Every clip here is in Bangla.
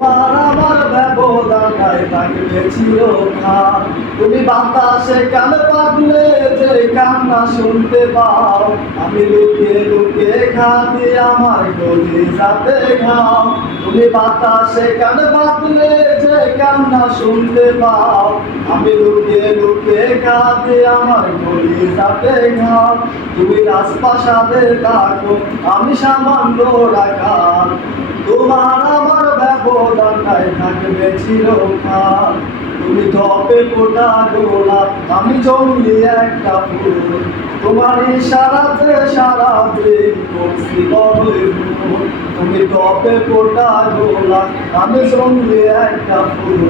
আমার ব্যবধানায় থাকবে চিরকাল। তুমি বাতাসে কান পাতলে যে কান্না শুনতে পাও, আমি লুকিয়ে লুকিয়ে খাদি আমার গলি যাতে ঘাও। তুমি বাতাসে কান পাতলে যে কান্না শুনতে পাও, আমি লুকিয়ে লুকিয়ে খাদি আমার গলি যাতে ঘাও। তুমি রাজপ্রাসাদে থাকো, আমি সামান্য রাখাল। তোমার আমার ব্যবধানটাই থাকবে চিরকাল। তুমি ধপে ফোটা গোলাপ, আমি জঙ্গলি একটা ফুল। তোমার ইশারাতে সারা দিন করছি বড়ই ভুল। তুমি ধপে ফোটা গোলাপ, আমি জঙ্গলি একটা ফুল।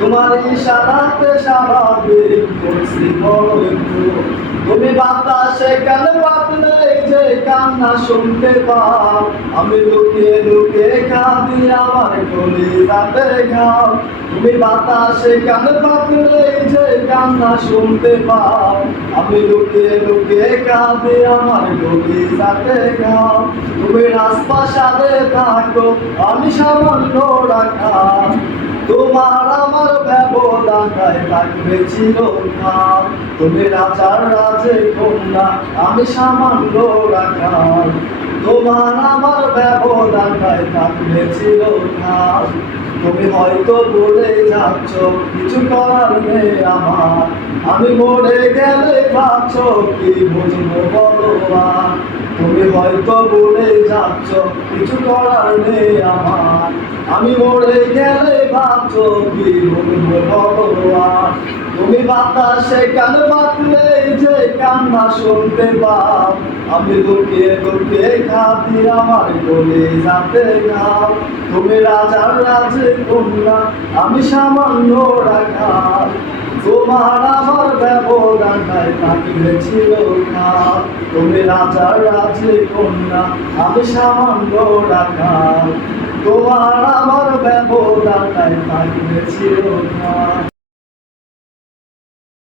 তোমার ইশারাতে সারা দিন করছি বড়ই ভুল। তুমি বাতাসে কান পাতলে যে কান্না শুনতে পাও, আমি লুকিয়ে লুকিয়ে কাঁদি আমার গলি যাতে ঘাও। তুমি বাতাসে কান পাতলে যে কান্না শুনতে পাও, আমি লুকিয়ে লুকিয়ে কাঁদি আমার গলি যাতে ঘাও। তুমি রাজপ্রাসাদে থাকো, আমি সামান্য রাখাল। তোমার আমার ব্যবধানটাই থাকবে চিরকাল। তুমি রাজার রাজে কন্যা, আমি সামান্য রাখাল। তোমার আমার ব্যবধানটাই থাকবে চিরকাল। তুমি হয়তো বলে যাচ্ছ কিছু করার নেই আমার, আমি মরে গেলে ভাবছ কি বুঝবো বলো আর। তুমি হয়তো বলে যাচ্ছ কিছু করার নেই আমার, আমি মরে গেলে ভাবছ কি বুঝবো বলো আর। তুমি বাতাসে কান পাতলে যে কান্না শুনতে পাও, আমি লুকিয়ে লুকিয়ে খাদি আমার গলি যাতে ঘাও। তুমি রাজার রাজে কন্যা, আমি সামান্য রাখাল। তোমার আমার ব্যবধানটাই থাকবে চিরকাল। তুমি রাজার রাজে কন্যা, আমি সামান্য রাখাল। তোমার আমার ব্যবধানটাই থাকবে চিরকাল।